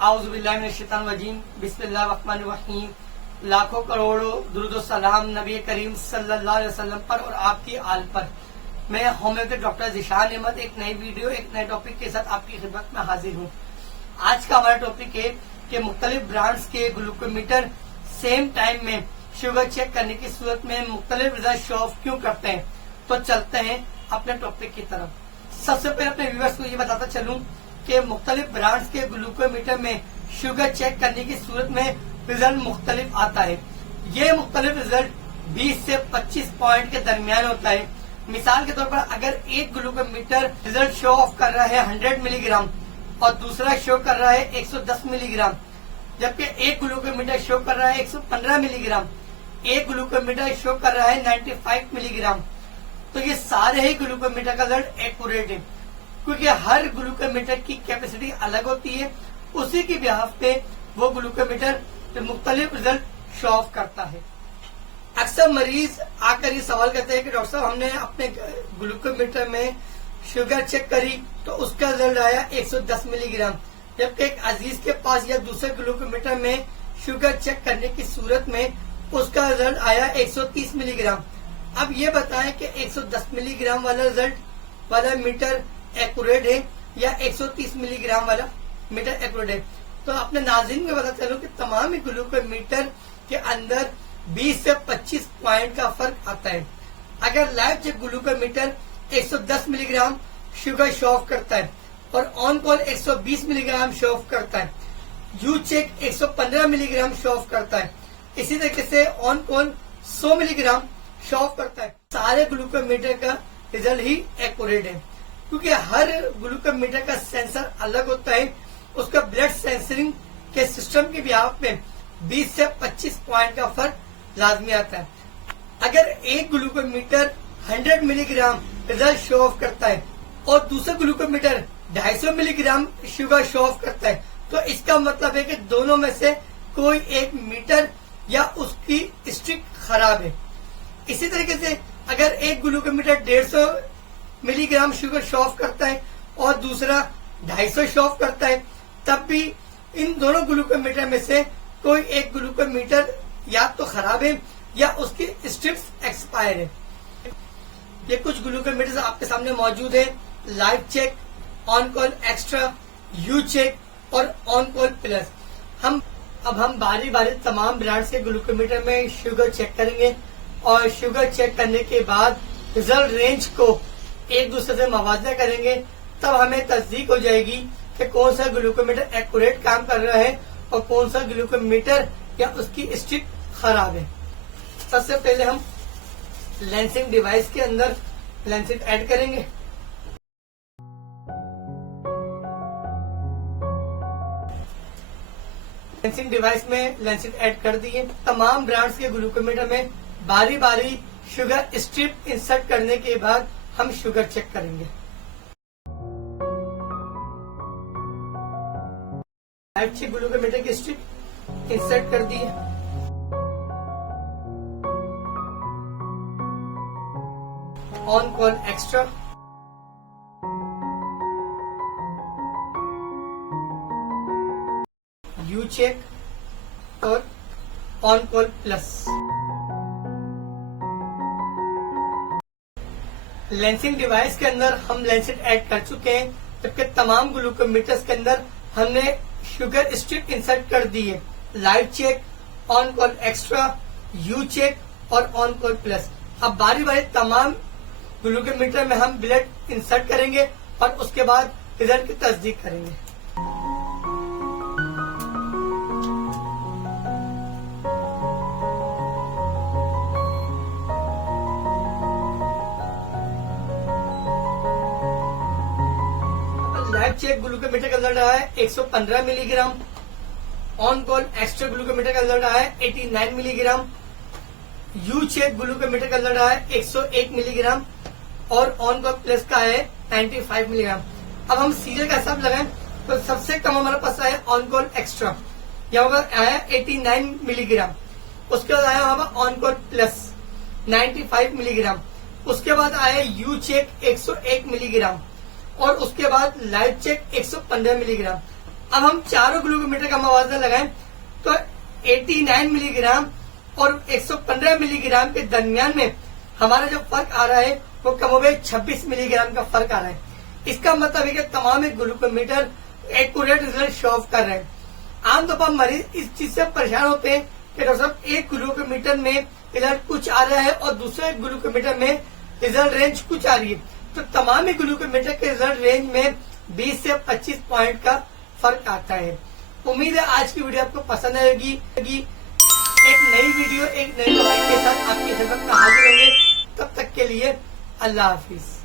आउज़ुबिल्लाहिमिनश्शैतानिर्रजीम बिस्मिल्लाहिर्रहमानिर्रहीम। लाखों करोड़ों दुरूद सलाम नबी करीम सल्लल्लाहु अलैहि वसल्लम पर और आपकी आल पर। मैं होम्योपैथिक डॉक्टर ज़िशान अहमद एक नई वीडियो एक नए टॉपिक के साथ आपकी खिदमत में हाजिर हूँ। आज का हमारा टॉपिक है कि मुख्तलिफ ब्रांड्स के ग्लूकोमीटर सेम टाइम में शुगर चेक करने की सूरत में मुख्तलिफ रिजल्ट शो ऑफ क्यों करते हैं। तो चलते हैं अपने टॉपिक की तरफ। सबसे पहले अपने व्यूअर्स को ये बताता चलूं कि मुख्तलिफ ब्रांड्स के ग्लूकोमीटर में शुगर चेक करने की सूरत में रिजल्ट मुख्तलिफ आता है। ये मुख्तलिफ रिजल्ट 20 से 25 पॉइंट के दरमियान होता है। मिसाल के तौर पर अगर एक ग्लूकोमीटर रिजल्ट शो ऑफ कर रहा है 100 मिलीग्राम और दूसरा शो कर रहा है 110 मिलीग्राम, जबकि एक ग्लूकोमीटर शो कर रहा है 115 मिलीग्राम, एक ग्लूकोमीटर शो कर रहा है 95 मिलीग्राम, तो ये सारे ही ग्लूकोमीटर का रिजल्ट एक्यूरेट है, क्योंकि हर ग्लूकोमीटर की कैपेसिटी अलग होती है। उसी की बिहाफ पे वो ग्लूकोमीटर मुख्तलिफ रिजल्ट शो ऑफ करता है। अक्सर मरीज आकर ये सवाल करते हैं कि डॉक्टर साहब हमने अपने ग्लूकोमीटर में शुगर चेक करी तो उसका रिजल्ट आया 110 मिलीग्राम, जबकि एक अजीज के पास या दूसरे ग्लूकोमीटर में शुगर चेक करने की सूरत में उसका रिजल्ट आया 130 मिलीग्राम। अब ये बताएं कि 110 मिलीग्राम वाला रिजल्ट वाला मीटर एक्यूरेट है या 130 मिलीग्राम वाला मीटर एक्यूरेट है। तो अपने नाज़रीन में बता चलो कि तमाम ग्लूकोमीटर के अंदर 20 से 25 पॉइंट का फर्क आता है। अगर live check glucometer 110 milligram sugar show off करता है और on call 120 milligram show off करता है, U check 115 milligram show off करता है, इसी तरीके से on call 100 milligram show off करता है। सारे ग्लूकोमीटर का रिजल्ट ही एक्यूरेट है, क्योंकि हर ग्लूकोमीटर का सेंसर अलग होता है। उसका ब्लड सेंसरिंग के सिस्टम की बिहाफ में 20 से 25 पॉइंट का फर्क लाजमी आता है। अगर एक glucometer 100 milligram result show off करता है और दूसरा glucometer 250 milligram sugar show off करता है, तो इसका मतलब है कि दोनों में से कोई एक मीटर या उसकी स्ट्रिक खराब है। इसी तरीके से अगर एक glucometer 150 milligram sugar show off करता है और दूसरा 250 शो ऑफ करता है, तब भी इन दोनों ग्लूकोमीटर में से कोई एक ग्लूकोमीटर या तो खराब है या उसकी स्ट्रिप्स एक्सपायर है। ये कुछ ग्लूकोमीटर आपके सामने मौजूद है। Live check, on call extra, you check और ऑन कॉल प्लस। अब हम बारी बारी तमाम ब्रांड्स के ग्लूकोमीटर में शुगर चेक करेंगे और शुगर चेक करने के बाद रिजल्ट रेंज को एक दूसरे से मवाजना करेंगे। तब हमें तस्दीक हो जाएगी कि कौन सा ग्लूकोमीटर एक्यूरेट काम कर रहा है और कौन सा ग्लूकोमीटर या उसकी स्ट्रिप खराब है। सबसे पहले हम लेंसिंग डिवाइस के अंदर लेंसिंग ऐड करेंगे। लेंसिंग डिवाइस में लेंसिंग ऐड कर दिए। तमाम ब्रांड्स के ग्लूकोमीटर में बारी बारी शुगर स्ट्रिप इंसर्ट करने के बाद हम शुगर चेक करेंगे। लाइव चेक ग्लूकोमीटर की स्ट्रिप इंसर्ट कर दी है। On call extra, you check और on call plus. Lancing device के अंदर हम लेंसिंग ऐड कर चुके हैं, जबकि तमाम ग्लूकोमीटर्स के अंदर हमने शुगर स्ट्रिप इंसर्ट कर दी है। Live check, on call extra, you check और ऑन कॉल प्लस। अब बारी बारी तमाम ग्लूकोमीटर में हम ब्लड इंसर्ट करेंगे और उसके बाद रिजल्ट की तस्दीक करेंगे। लाइव चेक ग्लूकोमीटर का रिजल्ट आया है 115 milligram, on call extra glucometer का रिजल्ट आया है 89 मिलीग्राम, यू चेक ग्लूकोमीटर का रिजल्ट आया है 101 मिलीग्राम और ऑन कॉल प्लस का है 95 मिलीग्राम। अब हम सीरियल का हिसाब लगाएं तो सबसे कम हमारे पास आया ऑन कॉल एक्स्ट्रा, यहाँ पर आया 89 मिलीग्राम। उसके बाद आया वहां पर ऑन कॉल प्लस 95 मिलीग्राम। उसके बाद आया यू चेक 101 मिलीग्राम और उसके बाद लाइव चेक 115 मिलीग्राम। अब हम चारों ग्लूकोमीटर का मुआवजा लगाएं तो 89 मिलीग्राम और 115 मिलीग्राम के दरमियान में हमारा जो फर्क आ रहा है वो कमोबेश 26 मिलीग्राम का फर्क आ रहा है। इसका मतलब है कि तमाम glucometer accurate result show off कर रहे हैं। आमतौर पर मरीज इस चीज से परेशान होते हैं कि डॉक्टर साहब एक ग्लूकोमीटर में रिजल्ट कुछ आ रहा है और दूसरे ग्लूकोमीटर में रिजल्ट रेंज कुछ आ रही है। तो तमाम ही ग्लूकोमीटर के रिजल्ट रेंज में 20 से 25 पॉइंट का फर्क आता है। उम्मीद है आज की वीडियो आपको पसंद आएगी। एक नई वीडियो एक नए टॉपिक के साथ आपकी खिदमत में हाजिर होंगे। तब तक के लिए अल्लाह हाफिज।